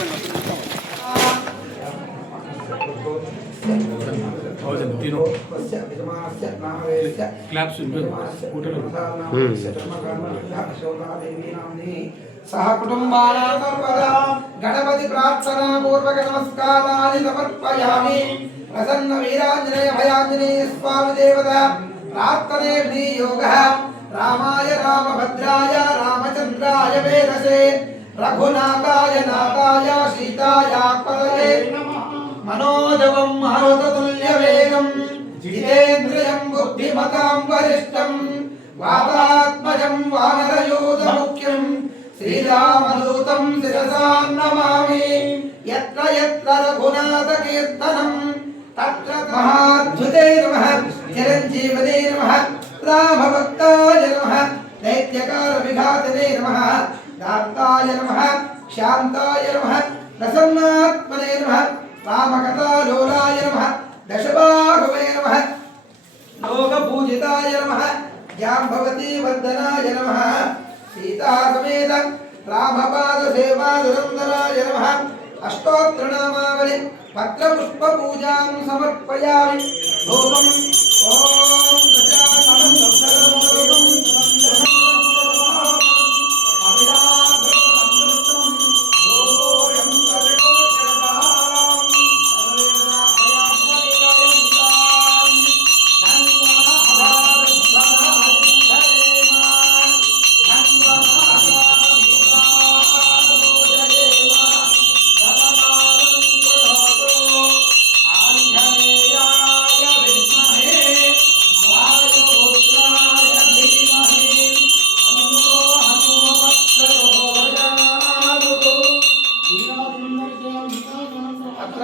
सह गणपति प्रार्थना पूर्वक नमस्काराणि समर्पयामि। प्रसन्न वीरांजनेय भयाञ्जनेय स्वामी देवता प्रार्थने विनियोगः रामाय रामभद्राय रामचन्द्राय वेदसे रघुनाथाय नाथाय सीताय पदये मनोजवं मारुततुल्यवेगं जितेन्द्रियं बुद्धिमतां वरिष्ठं वातात्मजं वानरयूथमुख्यं श्रीरामदूतं शिरसा नमामि। यत्र यत्र रघुनाथकीर्तनं तत्र महाद्युते नमः चिरञ्जीवने नमः रामभक्ताय नमः दैत्यकारविघातने नमः दाताय नमः शान्ताय नमः प्रसन्नात्मने नमः रामकथालोलाय नमः दशबाहुवे नमः लोकपूजिताय नमः जाम्बवती वन्दनाय नमः सीता समेत रामपादसेवादुरन्दनाय नमः अष्टोत्तरनामावलि पत्रपुष्पपूजां समर्पयामि। धूपम् ॐ प्रजापतिं सर्वलोकं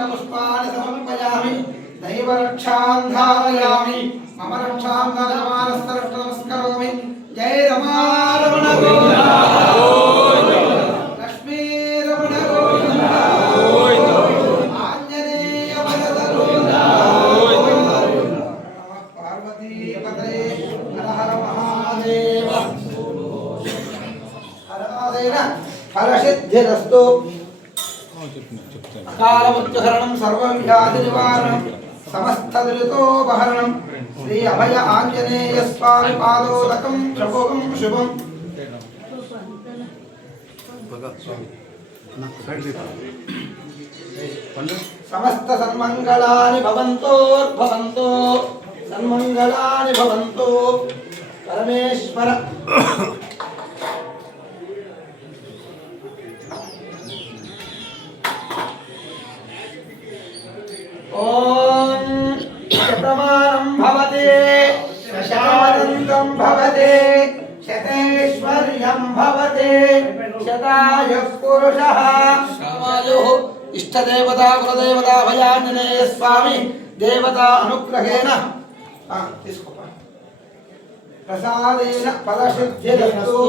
पुष्पाणि समर्पयामि। दैवरक्षां धारयामि मम रक्षां नमस्करोमि। जय रमारमण गोविन्द लक्ष्मी रमण गोविन्द आञ्जनेय वरद गोविन्द पार्वती पतये हर हर महादेव। हरदेन फलसिद्धिरस्तु। अकालमुच्चहरणं सर्वव्याधिनिवारणं समस्तदुरितोपहरणं श्री अभय आञ्जनेय स्वामी पादोदकं शुभं शुभं। समस्त सन्मंगलानि भवन्तु सन्मंगलानि भवन्तु परमेश्वर। ओम शतमानं भवते शतानन्दं भवते शतेश्वर्यं भवते शतायुः पुरुषः शतायुः। इष्टदेवता कुलदेवता भयाञ्जनेय स्वामी देवता अनुग्रहेण प्रसादेन फलसिद्धिरस्तु।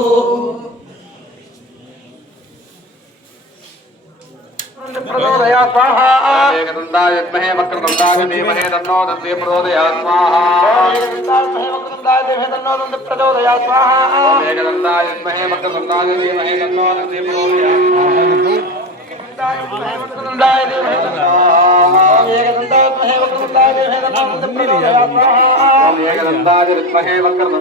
प्रचोदयात् स्वाहा। एकदन्ताय विद्महे वक्रतुण्डाय धीमहि तन्नो दन्ति प्रचोदयात् स्वाहा। एकदन्ताय वक्रतुण्डाय धीमहि तन्नो दन्ति प्रचोदयात् स्वाहा। एकदन्ताय विद्महे वक्रतुण्डाय धीमहि तन्नो दन्ति प्रचोदयात् स्वाहा। एकदन्ताय विद्महे वक्रतुण्डाय धीमहि तन्नो दन्ति प्रचोदयात् स्वाहा। एकदन्ताय विद्महे वक्रतुण्डाय